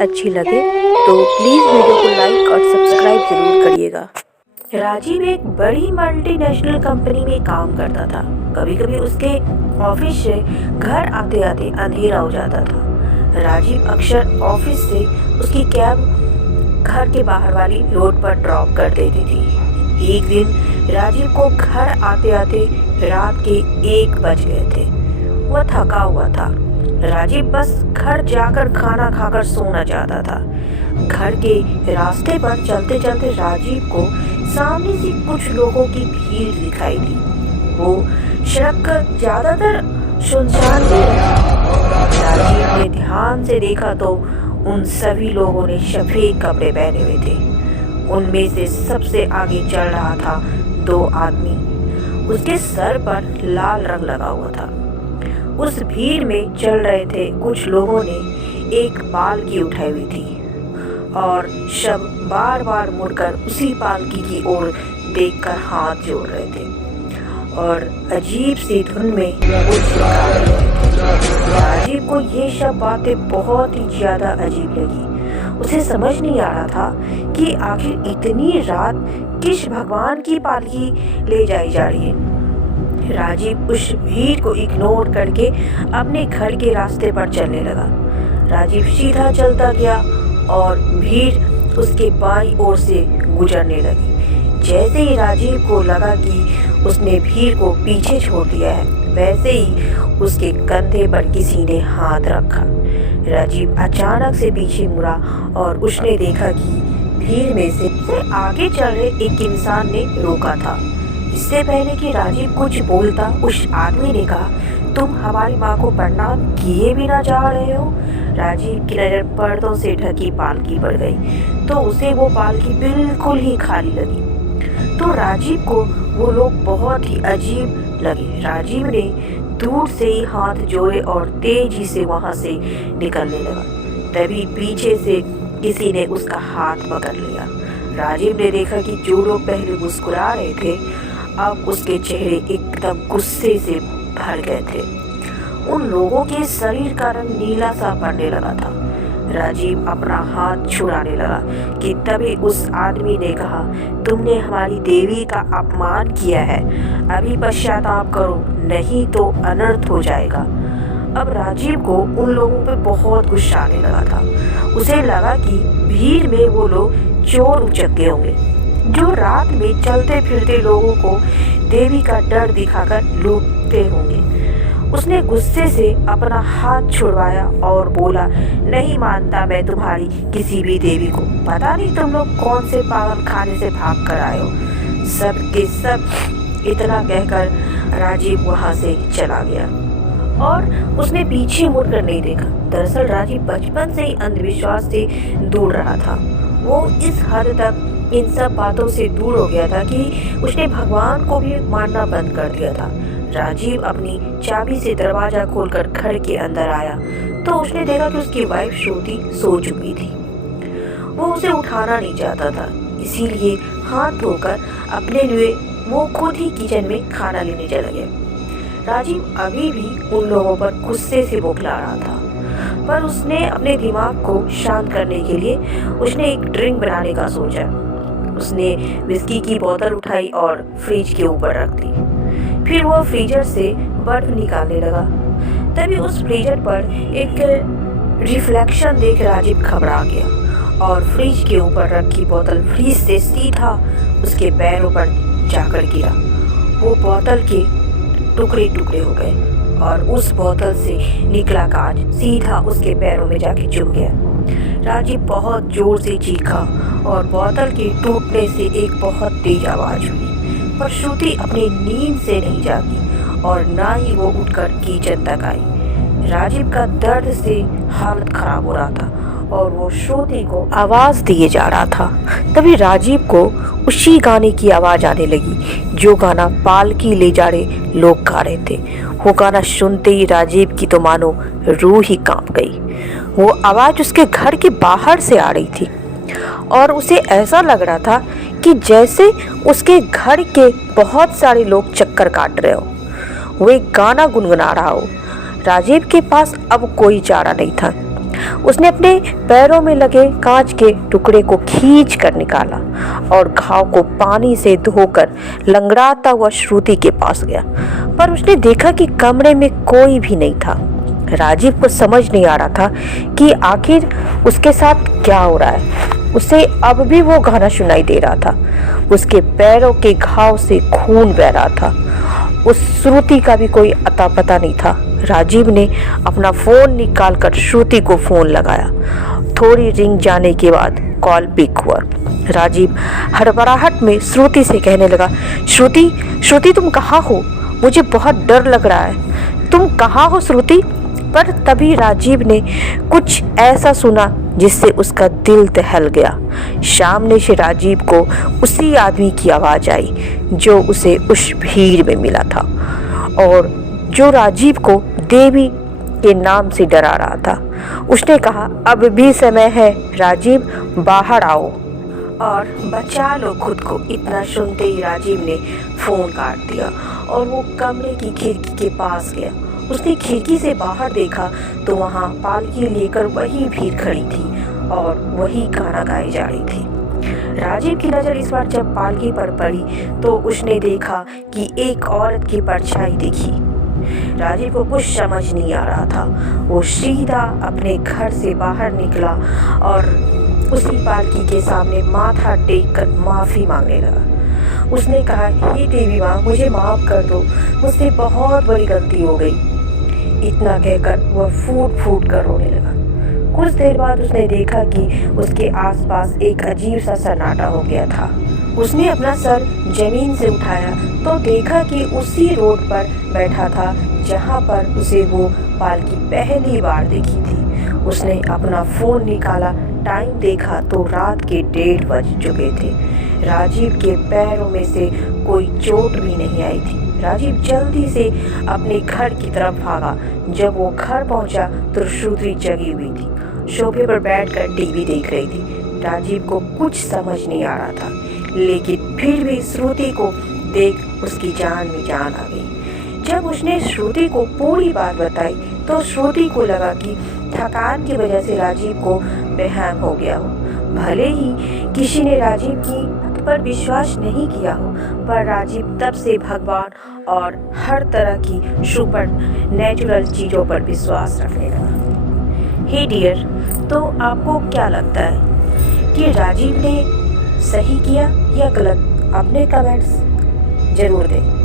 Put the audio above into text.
अच्छी लगे तो प्लीज़ वीडियो को लाइक और सब्सक्राइब ज़रूर करिएगा। राजीव एक बड़ी मल्टीनेशनल कंपनी में काम करता था। कभी कभी उसके ऑफिस से घर आते आते अंधेरा हो जाता था। राजीव अक्सर ऑफिस से उसकी कैब घर के बाहर वाली रोड पर ड्रॉप कर देती थी। एक दिन राजीव को घर आते आते रात के 1 बज गए थे। वह थका हुआ था। राजीव बस घर जाकर खाना खाकर सोना चाहता था। घर के रास्ते पर चलते चलते राजीव को सामने से कुछ लोगों की भीड़ दिखाई दी। वो सड़क का ज्यादातर सुनसान राजीव ने ध्यान से देखा तो उन सभी लोगों ने सफेद कपड़े पहने हुए थे। उनमें से सबसे आगे चल रहा था 2 आदमी। उसके सर पर लाल रंग लगा हुआ था। उस भीड़ में चल रहे थे कुछ लोगों ने एक पालकी उठाई हुई थी और सब बार बार मुड़कर उसी पालकी की ओर देखकर हाथ जोड़ रहे थे और अजीब सी धुन में गा रहे थे। राजीव को ये सब बातें बहुत ही ज्यादा अजीब लगी। उसे समझ नहीं आ रहा था कि आखिर इतनी रात किस भगवान की पालकी ले जाई जा रही है। राजीव उस भीड़ को इग्नोर करके अपने घर के रास्ते पर चलने लगा। राजीव सीधा चलता गया और भीड़ उसके बाईं ओर से गुजरने लगी। जैसे ही राजीव को लगा कि उसने भीड़ को पीछे छोड़ दिया है, वैसे ही उसके कंधे पर किसी ने हाथ रखा। राजीव अचानक से पीछे मुड़ा और उसने देखा कि भीड़ में से आगे चल रहे एक इंसान ने रोका था। इससे पहले कि राजीव कुछ बोलता, उस आदमी ने कहा, तुम हमारी माँ को प्रणाम किए बिना जा रहे हो। राजीव की नजर पर्दों से ढकी पालकी पर गई तो उसे वो पालकी बिल्कुल ही खाली लगी। तो राजीव को वो लोग बहुत ही अजीब लगे। राजीव ने दूर से ही हाथ जोड़े और तेजी से वहां से निकलने लगा। तभी पीछे से किसी ने उसका हाथ पकड़ लिया। राजीव ने देखा कि जो लोग पहले मुस्कुरा रहे थे अब उसके चेहरे एकदम गुस्से से भर गए थे। उन लोगों के शरीर का रंग नीला सा पड़ने लगा था। राजीव अपना हाथ छुड़ाने लगा कि तभी उस आदमी ने कहा, तुमने हमारी देवी का अपमान किया है, अभी पश्चाताप करो नहीं तो अनर्थ हो जाएगा। अब राजीव को उन लोगों पे बहुत गुस्सा आने लगा था। उसे लगा कि भीड़ में वो लोग चोर उचक्के होंगे जो रात में चलते फिरते लोगों को देवी का डर दिखाकर लूटते होंगे। उसने गुस्से से अपना हाथ छुड़वाया और बोला, नहीं मानता मैं तुम्हारी किसी भी देवी को। पता नहीं तुम लोग कौन से पागल खाने से भाग कर आए हो। सब के सब इतना कहकर राजीव वहां से चला गया और उसने पीछे मुड़कर नहीं देखा। दरअसल राजीव बचपन से ही अंधविश्वास से दूर रहा था। वो इस हद तक इन सब बातों से दूर हो गया था कि उसने भगवान को भी मानना बंद कर दिया था। राजीव अपनी चाबी से दरवाजा खोलकर घर के अंदर आया तो उसने देखा कि उसकी वाइफ श्रुति सो चुकी थी। वो उसे उठाना नहीं चाहता था, इसीलिए हाथ धोकर अपने लिए वो खुद ही किचन में खाना लेने चला गया। राजीव अभी भी उन लोगों पर गुस्से से बौखला रहा था, पर उसने अपने दिमाग को शांत करने के लिए उसने एक ड्रिंक बनाने का सोचा। उसने विस्की की बोतल उठाई और फ्रिज के ऊपर रख दी। फिर वह फ्रीजर से बर्फ निकालने लगा। तभी उस फ्रीजर पर एक रिफ्लेक्शन देख राजीव घबरा गया और फ्रिज के ऊपर रखी बोतल फ्रिज से सीधा उसके पैरों पर जाकर गिरा। वो बोतल के टुकड़े टुकड़े हो गए और उस बोतल से निकला कांच सीधा उसके पैरों में जाके चुभ गया। राजीव बहुत जोर से चीखा और बोतल के टूटने से एक बहुत तेज आवाज हुई, पर श्रुति अपनी नींद से नहीं जागी और ना ही वो उठकर किचन तक आई। राजीव का दर्द से हालत खराब हो रहा था और वो श्रुति को आवाज दिए जा रहा था। तभी राजीव को उसी गाने की आवाज आने लगी जो गाना पालकी ले जा रहे लोग गा रहे थे। वो गाना सुनते ही राजीव की तो मानो रूह ही कांप गई। वो आवाज उसके घर के बाहर से आ रही थी और उसे ऐसा लग रहा था कि जैसे उसके घर के बहुत सारे लोग चक्कर काट रहे हो। वो एक गाना गुनगुना रहा हो। राजीव के पास अब कोई चारा नहीं था। उसने अपने पैरों में लगे कांच के टुकड़े को खींच कर निकाला और घाव को पानी से धोकर लंगड़ाता हुआ श्रुति के पास गया। पर उसने देखा कि कमरे में कोई भी नहीं था। राजीव को समझ नहीं आ रहा था कि आखिर उसके साथ क्या हो रहा है। उसे अब भी वो गाना सुनाई दे रहा था। उसके पैरों के घाव से खून बह रहा था। उस श्रुति का भी कोई अता पता नहीं था। राजीव ने अपना फोन निकालकर श्रुति को फोन लगाया। थोड़ी रिंग जाने के बाद कॉल पिक हुआ। राजीव हड़बड़ाहट में श्रुति से कहने लगा, श्रुति, श्रुति तुम कहाँ हो? मुझे बहुत डर लग रहा है। तुम कहाँ हो श्रुति? पर तभी राजीव ने कुछ ऐसा सुना जिससे उसका दिल दहल गया। सामने से राजीव को उसी आदमी की आवाज़ आई जो उसे उस भीड़ में मिला था और जो राजीव को देवी के नाम से डरा रहा था। उसने कहा, अब भी समय है राजीव, बाहर आओ और बचा लो खुद को। इतना सुनते ही राजीव ने फ़ोन काट दिया और वो कमरे की खिड़की के पास गया। उसने खिड़की से बाहर देखा तो वहाँ पालकी लेकर वही भीड़ खड़ी थी और वही गाना गाई जा रही थी। राजीव की नज़र इस बार जब पालकी पर पड़ी तो उसने देखा कि एक औरत की परछाई दिखी। राजीव को कुछ समझ नहीं आ रहा था। वो सीधा अपने घर से बाहर निकला और उसी पालकी के सामने माथा टेक कर माफ़ी मांगने लगा। उसने कहा, हे देवी माँ, मुझे माफ़ कर दो, मुझसे बहुत बड़ी गलती हो गई। इतना कहकर वह फूट फूट कर रोने लगा। कुछ देर बाद उसने देखा कि उसके आसपास एक अजीब सा सन्नाटा हो गया था। उसने अपना सर जमीन से उठाया तो देखा कि उसी रोड पर बैठा था जहाँ पर उसे वो पालकी पहली बार देखी थी। उसने अपना फ़ोन निकाला, टाइम देखा तो रात के 1:30 बज चुके थे। राजीव के पैरों में से कोई चोट भी नहीं आई थी। राजीव जल्दी से अपने घर की तरफ भागा। जब वो घर पहुंचा तो श्रुति जगी हुई थी, सोफे पर बैठकर टीवी देख रही थी। राजीव को कुछ समझ नहीं आ रहा था, लेकिन फिर भी श्रुति को देख उसकी जान में जान आ गई। जब उसने श्रुति को पूरी बात बताई तो श्रुति को लगा कि थकान की वजह से राजीव को बेहम हो गया हो। भले ही किसी ने राजीव की पर विश्वास नहीं किया हो, पर राजीव तब से भगवान और हर तरह की सुपर नेचुरल चीज़ों पर विश्वास रखने लगा। हे डियर, तो आपको क्या लगता है कि राजीव ने सही किया या गलत? अपने कमेंट्स जरूर दें।